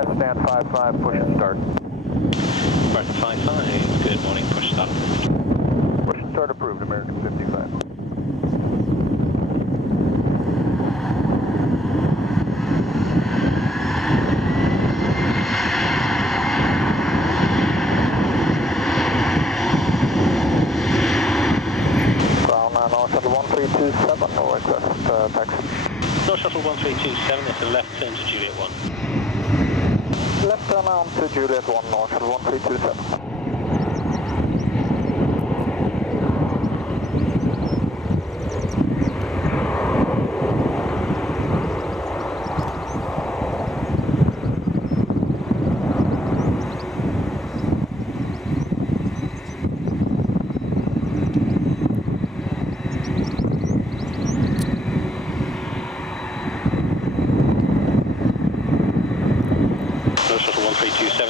55, stand 55, push and start. American 55, good morning, push start. Push and start approved, American 55. North Shuttle 1327, no request taxi. North Shuttle 1327, that's a left turn to Juliet 1. Left turn on to Juliet 1, North Shuttle 1327.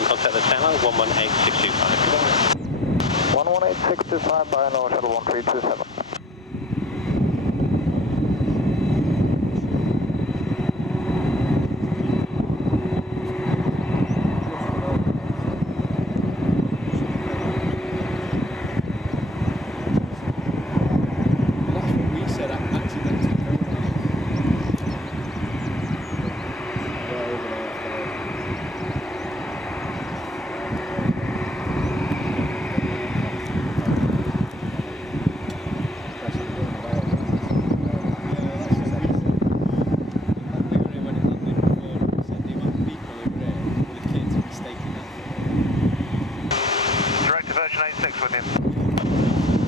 Contact the tower, 118625. 118625 by North Shuttle 1327.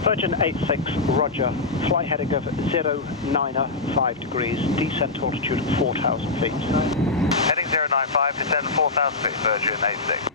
Virgin 86, roger. Flight heading of 095 degrees, descent altitude 4,000 feet. Heading 095, descend 4,000 feet, Virgin 86.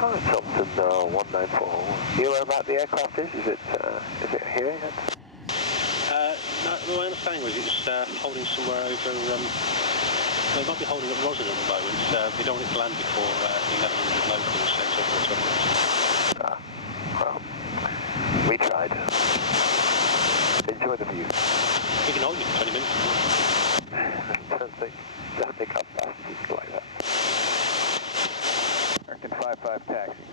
Thomson 194. Do you know where about the aircraft is? Is it here yet? No, my understanding was it was holding somewhere over. They might be holding at Roslyn at the moment. They don't want it to land before 1100 locals set up for 20 minutes. Well, we tried. Enjoy the view. We can hold you for 20 minutes. don't think I'm bastards like that. American 55 taxi.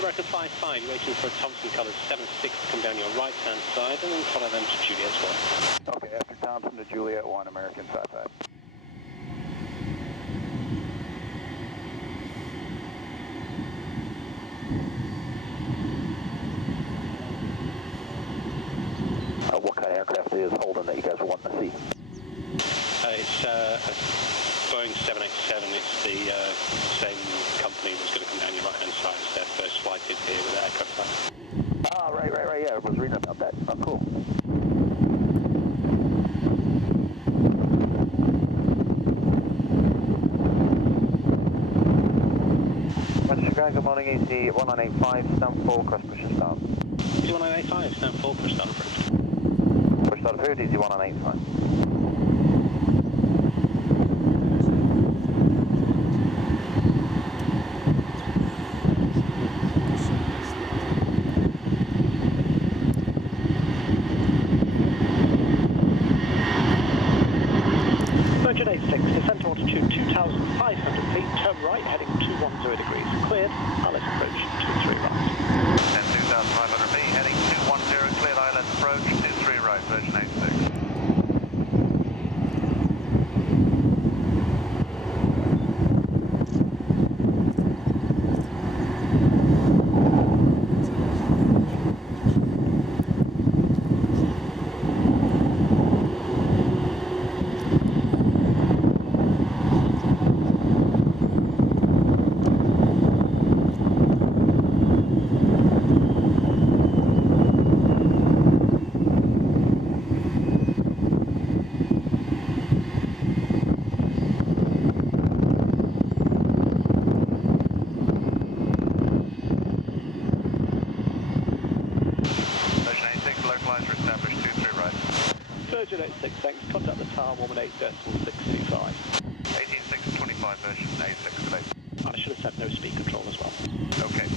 American 55, you're waiting for a Thomson colours 76 to come down your right hand side and then follow them to Juliet 1. Okay, after Thomson to Juliet 1, American 55. What kind of aircraft is Holden that you guys are wanting to see? It's a Boeing 787. It's the same company that's going to come down your right hand side. It's their first flight in here with that aircraft. Oh, right, yeah, I was reading about that. Oh, cool. Chicago, morning, easy 1985, stand 4, cross push and start. Easy 1985, stand 4, push start approved. Push start approved, easy 1985. right, version 86. Virgin 86, thanks. Contact the tower 118.625. 18625 version 86 today. And I should have said no speed control as well. Okay.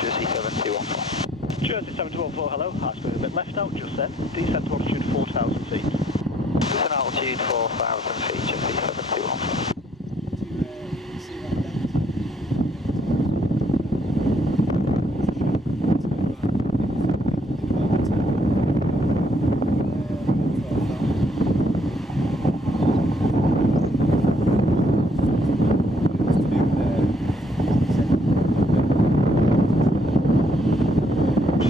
Jersey 7214. Jersey 7214, hello. I've been a bit left out just then. Descent to altitude 4,000 feet. It's an altitude 4,000 feet, Jersey 7214.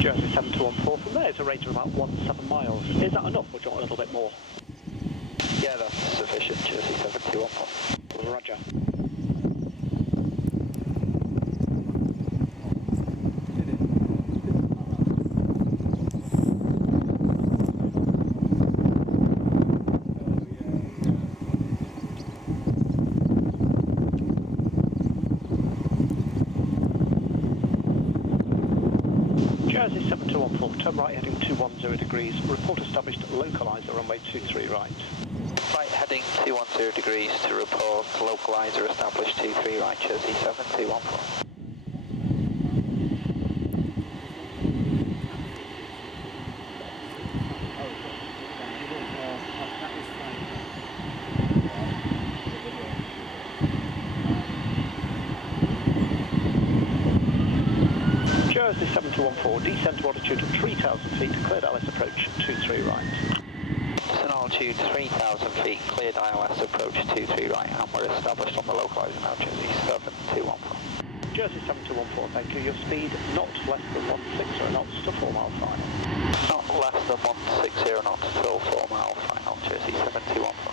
Jersey 7214 from there, it's a range of about 17 miles. Is that enough or do you want a little bit more? Yeah, that's sufficient, Jersey 7214. Roger. Jersey 7214, turn right heading 210 degrees, report established, localiser runway 23 right. Right heading 210 degrees to report, localiser established 23 right, Jersey 7214. Jersey 7214, descent to altitude 3,000 feet, cleared LS approach 23 right. It's an altitude 3,000 feet, cleared ILS approach 23 right, and we're established on the localiser now, Jersey 7214. Jersey 7214, thank you. Your speed not less than 160 knots to 4 mile final. Not less than 160 knots till 4 mile final, Jersey 7214.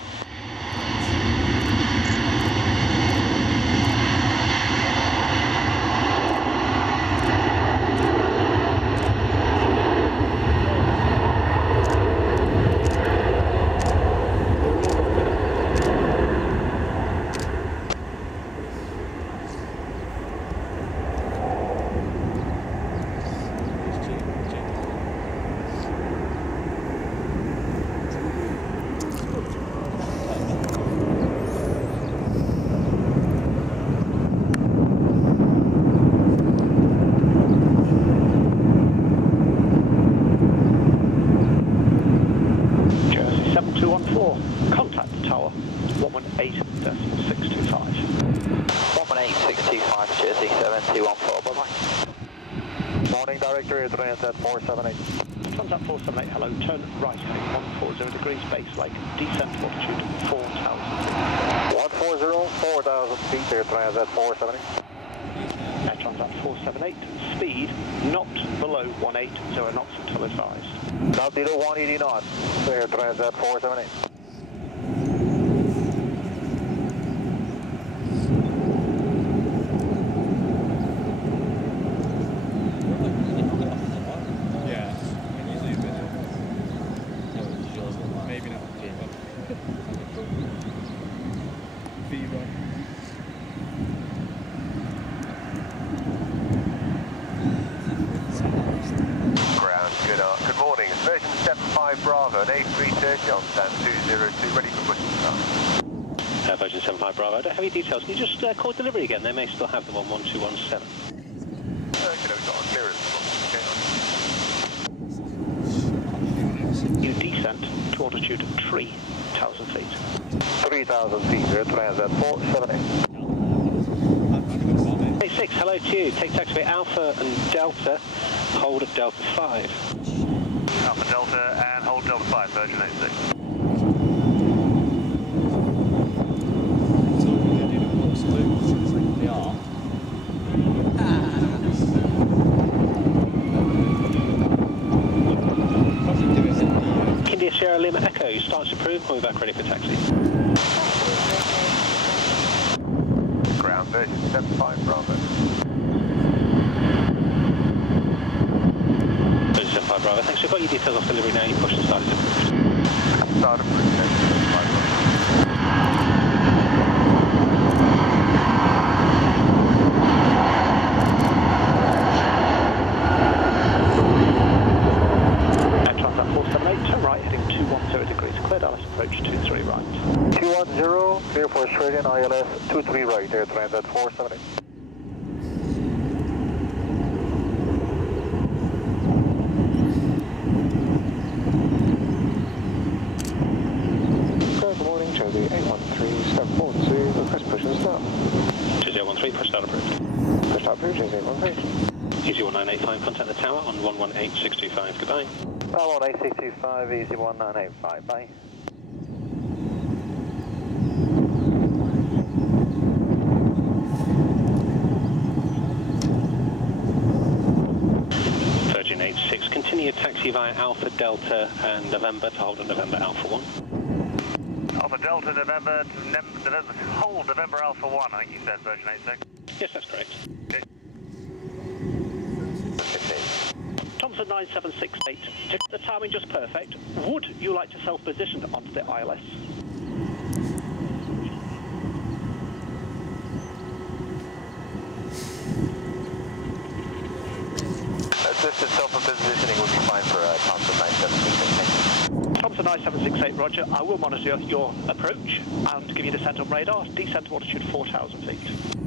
Jersey 7214, contact the tower 118.625. 118.625, Jersey 7214, bye-bye. Morning, director, Transat 478. Transat 478, hello, turn right heading 140 degrees, base leg, descent to altitude 4,000 feet. 140, 4,000 feet there, Transat 478. Air Transat 478, speed not below 180 knots until advised. Not below 180 knots, there, Transat 478. Good morning. It's version 75 Bravo, an A330 on stand 202, ready for booking start. Version 75 Bravo, I don't have any details. Can you just call delivery again? They may still have them on 1217. Okay, we've got a clearance. You descent to altitude 3,000 feet. 3,000 feet there, Transat 478. A6, hello to you. Take taxiway Alpha and Delta, hold at Delta 5. Alpha Delta and hold Delta 5, Virgin 86. India Sierra Lima Echo, starts approved, we'll be back ready for taxi. Ground Virgin 75 Bravo. Virgin 75 Bravo, thanks. We've got your details off delivery now, you push and start is approved. Start approved. Approach 23 right. 210, clear for Australian ILS 23 right, Air Transat 478. Good morning, Joby 813, step forward to request push and start. 2013, push start approved. Push start approved, 813. Easy 1985, contact the tower on 118625, goodbye. 118625, easy 1985, bye. Virgin 86, continue taxi via Alpha Delta and November to hold at November Alpha 1. Alpha Delta November, hold November Alpha 1, I think you said, Virgin 86. Yes, that's correct. Okay. Thomson 9768, to get the timing just perfect, would you like to self-position onto the ILS? Assisted self-positioning would be fine for Thomson 9768. Thomson 9768, roger. I will monitor your approach and give you descent on radar. Descent to altitude 4,000 feet.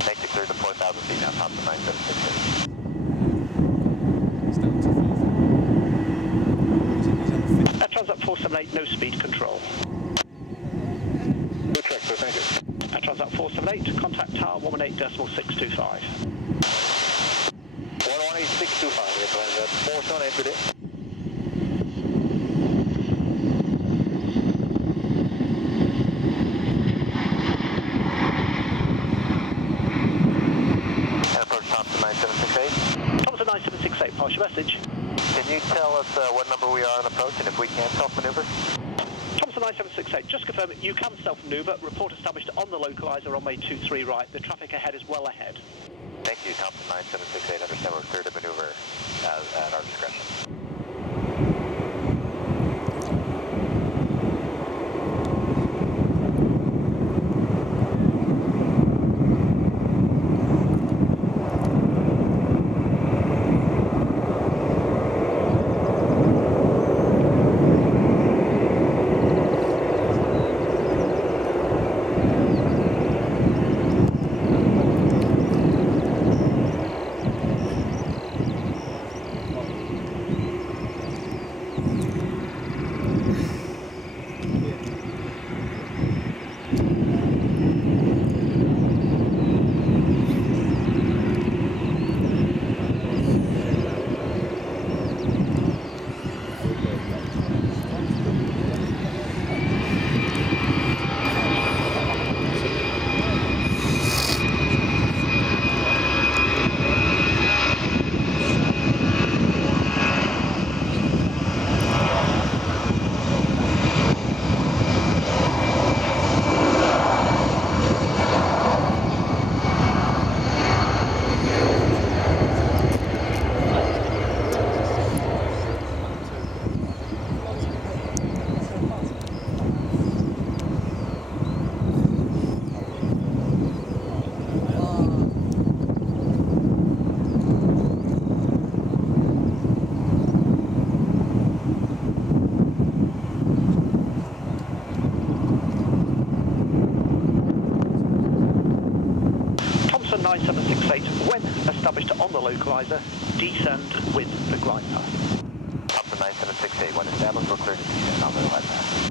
Make it clear to 4,000 feet now, Thomson 9768. Air Transat 478, no speed control. Good check, sir, thank you. Air Transat 478, contact tower 118.625. 118.625, Air Transat 478, good day. Approach Thomson 9768. Thomson 9768, pass your message. Can you tell us what number we are on approach and if we can self-maneuver? Thomson 9768, just confirm that you can self-maneuver. Report established on the localizer, runway 23 right. The traffic ahead is well ahead. Thank you, Thomson 9768. Understand we're clear to maneuver at our discretion. Thomson 9768, when established on the localizer, descend with the glide path. Thomson 9768, when established, we're clear to descend on the glide path.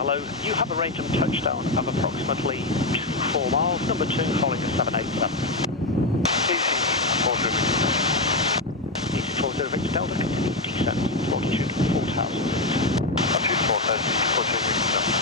hello. You have a range of touchdown of approximately 4 miles. Number 2, holding a 787. Easy 40 Victor Delta, continue descent, altitude 4,000 feet. Altitude 4,000 feet, 40 Victor Delta.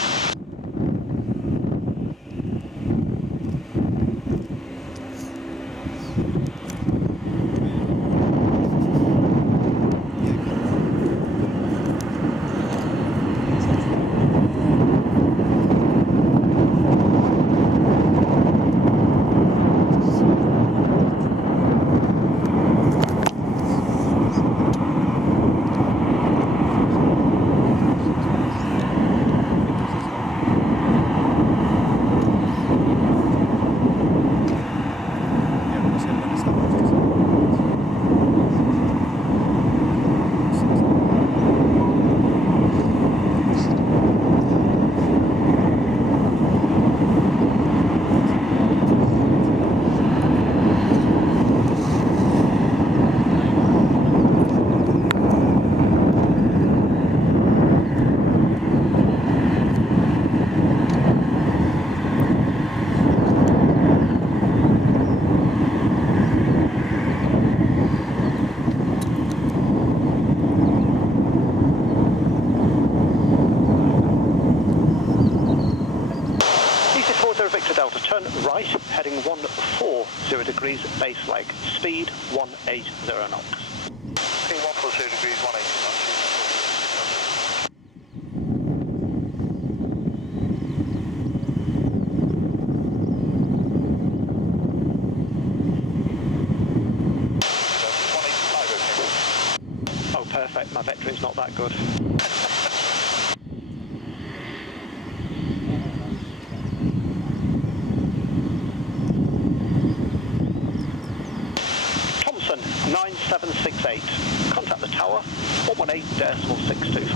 Delta, turn right, heading 140 degrees, base leg, speed 180 knots. 140 degrees, 180 knots. Oh, perfect, my vector is not that good. Thomson 9768. Contact the tower, 118.625.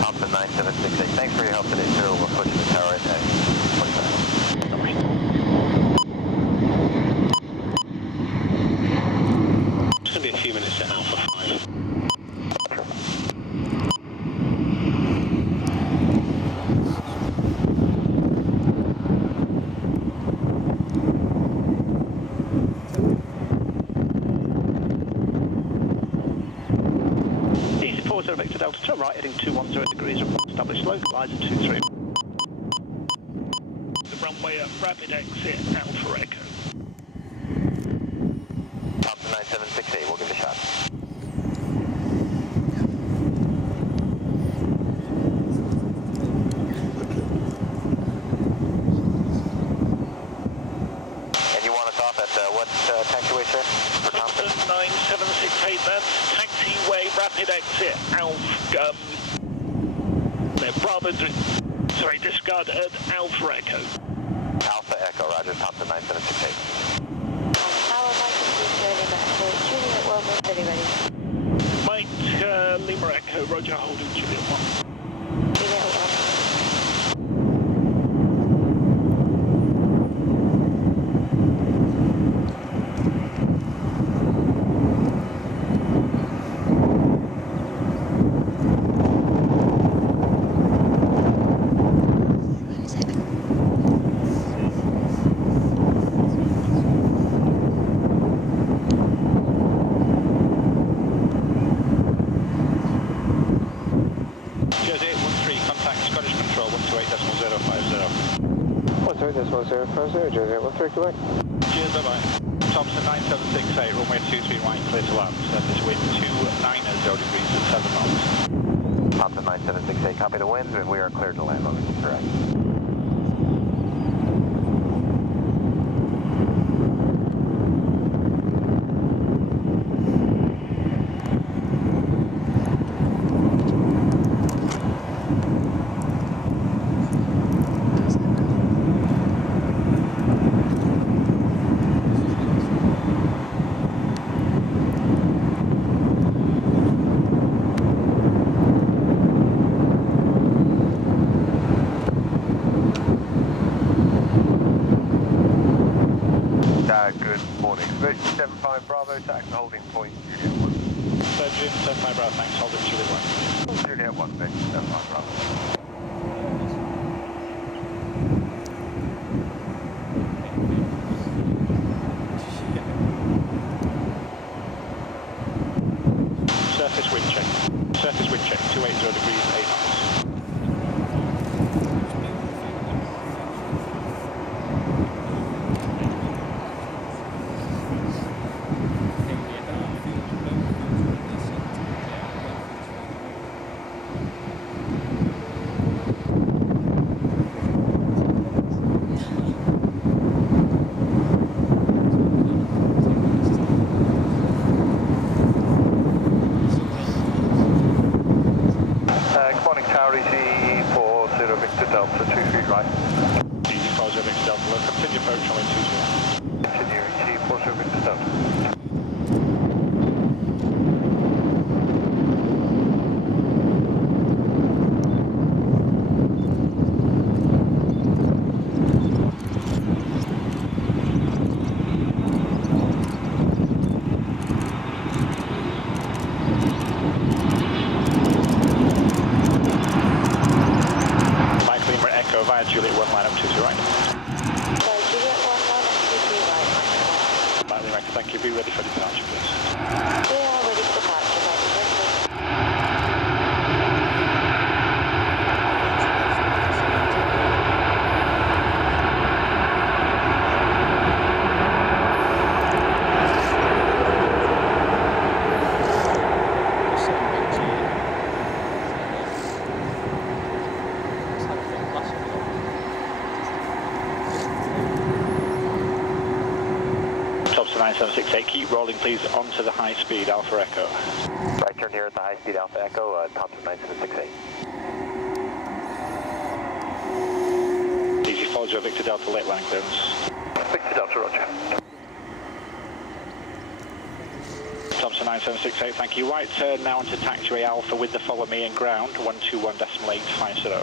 Thomson 9768. Thanks for your help today, sir. We're pushing the tower at 25. It's going to be a few minutes at Alpha 5. Victor Delta, turn right, heading 210 degrees, established localizer 23. The runway at rapid exit, Alpha Echo. Thomson 9768, we'll give it a shot. And you want us off at what taxiway, sir? For Thomson? 9768, that's taxiway rapid exit, Alpha, Bravo, sorry, discard at Alpha Echo. Alpha Echo, roger, Thomson 9768. Tower, Mike, Lima Echo, roger, holding Juliet 1. Juliet 1. Cheers, bye-bye. Thomson 9768, runway 23 right, clear to land. Surface wind 290 degrees at 7 knots. Thomson 9768, copy the winds, and we are cleared to land, correct. Good morning. Virgin 75 Bravo, tax holding point, Juliet 1. Virgin 75 Bravo, thanks, holding Juliet 1. Juliet 1, Virgin 75 Bravo. Delta 23 right. Easy 40 Victor Delta, look, continue approach runway 23. Continue, Easy 40 Victor Delta. Via Juliet 1 line up 23 right. Juliet 1 line up 23 right. Back Lima Echo, thank you. Be ready for departure, please. We are ready for departure, thank you very much. Thomson 9768, keep rolling please onto the high speed Alpha Echo. Right turn here at the high speed Alpha Echo, Thomson 9768. Easy follow Joe Victor Delta, late line clearance. Victor Delta, roger. Thomson 9768, thank you. Right turn now into taxiway Alpha with the follow me and ground, 121.850.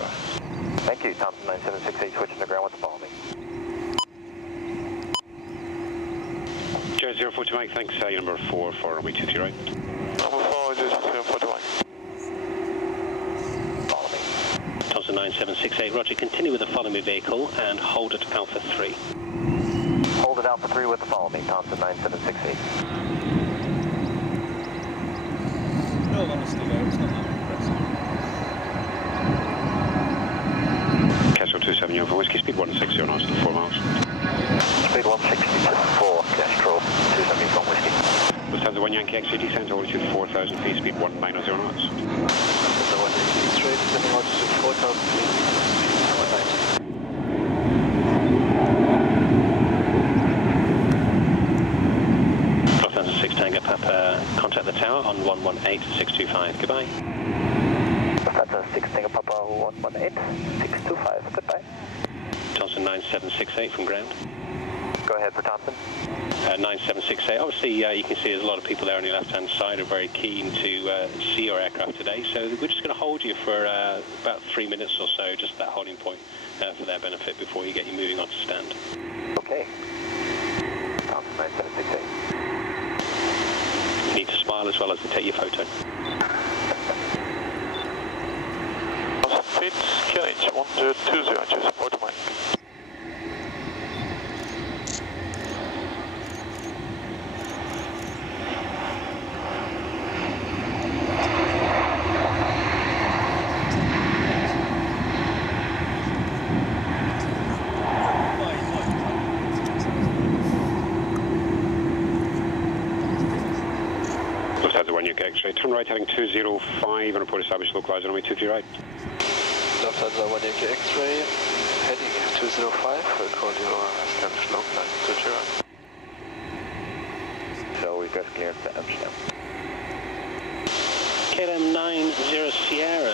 Thank you, Thomson 9768, switching to ground with the follow me. Joe 040 Mike, thanks. Your number 4 for runway 23 right. Number 4, just 040 Mike. Follow me. Thomson 9768, roger. Continue with the follow me vehicle and hold at Alpha 3. Hold at Alpha 3 with the follow me, Thomson 9768. No, honestly though, it's not that impressive. Castle 27, you're for whiskey, speed 160 knots to 4 miles. Speed 160 to 4, Castro 270 from whiskey. Lufthansa 1 Yankee X-ray descent altitude 4,000 feet, speed 190 knots. Lufthansa 1 Yankee X-ray descending altitude 4,000 feet, speed 190. Lufthansa 6 Tango Papa, contact the tower on 118625. Goodbye. Lufthansa 6 Tango Papa 118625. Goodbye. Thomson 9768 from ground. Go ahead for Thomson. 9768. Obviously, you can see there's a lot of people there on your left-hand side who are very keen to see your aircraft today. So we're just going to hold you for about 3 minutes or so, just that holding point for their benefit before you get you moving on to stand. Okay. Thomson 9768. You need to smile as well as to take your photo. Fitz, QNH 1020, choose support Mike. Lufthansa 1 UK X-ray, turn right heading 205 and report established localizer runway 23 right. Lufthansa 1 UK X-ray, heading 205, call your established localizer 23 right. So we've got clearance to Amsterdam. KLM 90 Sierra.